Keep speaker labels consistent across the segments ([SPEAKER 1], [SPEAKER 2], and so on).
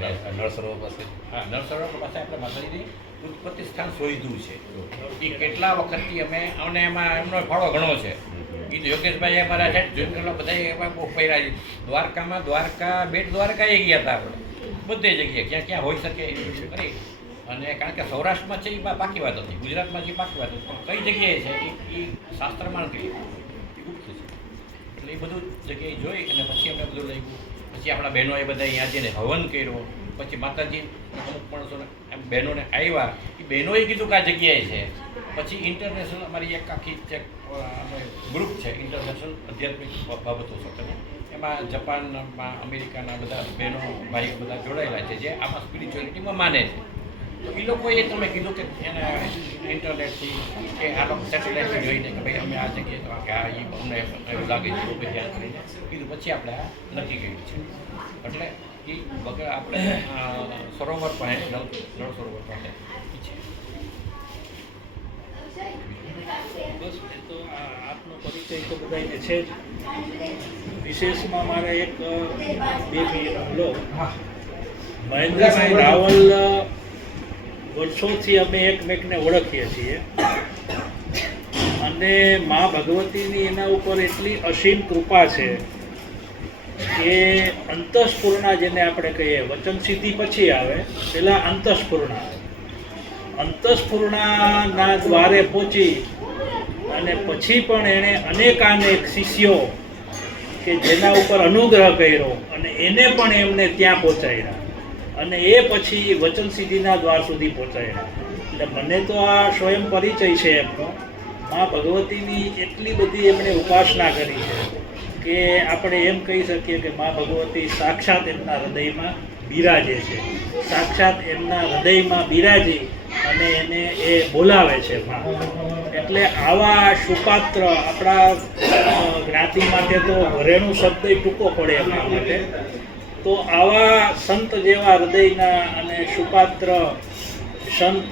[SPEAKER 1] નળ સરોવર પાસે.
[SPEAKER 2] હા નળ સરોવર પાસે આપણે માતાજીની ઉત્પત્તિ સ્થાન શોધ્યું છે. એ કેટલા વખતથી અમે અમને એમાં એમનો ફાળો ઘણો છે. એ તો યોગેશભાઈ અમારા છે કરવા બધા એમાં બહુ પહેરા છે દ્વારકામાં દ્વારકા બેટ દ્વારકા એ ગયા હતા આપણે. બધે જગ્યાએ ક્યાં ક્યાં હોઈ શકે એ કરી. અને કારણ કે સૌરાષ્ટ્રમાં છે એ પાકી વાત હતી. ગુજરાતમાં જે પાકી વાત હતી. પણ કઈ જગ્યાએ છે એ શાસ્ત્રમાં નથી. ગુપ્ત છે. એટલે એ બધું જગ્યાએ જોઈ અને પછી અમે બધું લઈ ગયું પછી આપણા બહેનોએ બધા અહીંયા જઈને હવન કર્યો. પછી માતાજી અમુક માણસોને એમ બહેનોને આવ્યા એ બહેનોએ કીધું કે આ જગ્યાએ છે. પછી ઇન્ટરનેશનલ અમારી એક આખી જે ગ્રુપ છે ઇન્ટરનેશનલ આધ્યાત્મિક બાબતો સાથે એમાં જપાનમાં અમેરિકાના બધા બહેનો, ભાઈઓ બધા જોડાયેલા છે, જે આમાં સ્પિરિચ્યુઆલિટીમાં માને છે. એ લોકોએ તમે કીધું કે એને ઇન્ટરનેટથી કે આ લોકો સેટેલાઇટથી જોઈને કે ભાઈ અમે આ જગ્યાએ તો કે આ એ અમને એવું લાગે છે લોકો ધ્યાન કરીને કીધું. પછી આપણે આ નક્કી કર્યું છે. એટલે એ વગર આપણે સરોવર પાસે નળ નળ સરોવર પાસે છે.
[SPEAKER 3] બસ એ તો આ આપનો પરિચય તો બધાને છે જ. વિશેષમાં મારે એક બે મિનિટ લો મહેન્દ્રભાઈ રાવલ વર્ષોથી અમે એકમેકને ઓળખીએ છીએ. અને મા ભગવતીની એના ઉપર એટલી અસીમ કૃપા છે કે અંતસ્પૂર્ણા જેને આપણે કહીએ, વચન સિદ્ધિ પછી આવે, પેલા અંતસ્પૂર્ણા અંતસ્પૂર્ણાના દ્વારે પહોંચી અને પછી પણ એણે અનેકાનેક શિષ્યો કે જેના ઉપર અનુગ્રહ કર્યો અને એને પણ એમને ત્યાં પહોંચાડ્યા. અને એ પછી વચન સિદ્ધિના દ્વાર સુધી પહોંચાડ્યા એટલે મને તો આ સ્વયં પરિચય છે એમનો. મા ભગવતીની એટલી બધી એમણે ઉપાસના કરી છે કે આપણે એમ કહી શકીએ કે મા ભગવતી સાક્ષાત એમના હૃદયમાં બિરાજે છે. સાક્ષાત એમના હૃદયમાં બિરાજી અને એને એ બોલાવે છે મા. એટલે આવા સુપાત્ર આપણા જ્ઞાતિ માટે તો ઘરેણું શબ્દ ટૂંકો પડે એમના માટે. તો આવા સંત જેવા હૃદયના અને સુપાત્ર સંત,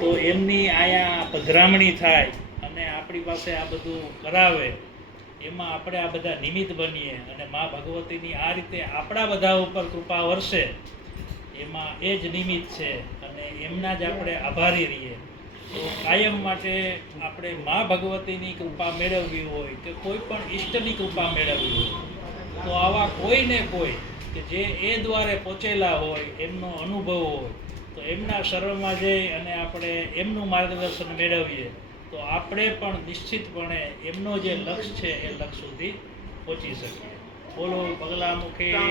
[SPEAKER 3] તો એમની અહીંયા પધરામણી થાય અને આપણી પાસે આ બધું કરાવે, એમાં આપણે આ બધા નિમિત્ત બનીએ અને મા ભગવતીની આ રીતે આપણા બધા ઉપર કૃપા વરસે, એમાં એ જ નિમિત્ત છે અને એમના જ આપણે આભારી રહીએ. તો કાયમ માટે આપણે મા ભગવતીની કૃપા મેળવવી હોય કે કોઈ પણ ઈષ્ટની કૃપા મેળવવી હોય, તો આવા કોઈને કોઈ કે જે એ દ્વારે પહોંચેલા હોય, એમનો અનુભવ હોય, તો એમના શરણમાં જઈ અને આપણે એમનું માર્ગદર્શન મેળવીએ, તો આપણે પણ નિશ્ચિતપણે એમનો જે લક્ષ્ય છે એ લક્ષ્ય સુધી પહોંચી શકીએ. બોલો, પગલા મુખી
[SPEAKER 4] જય.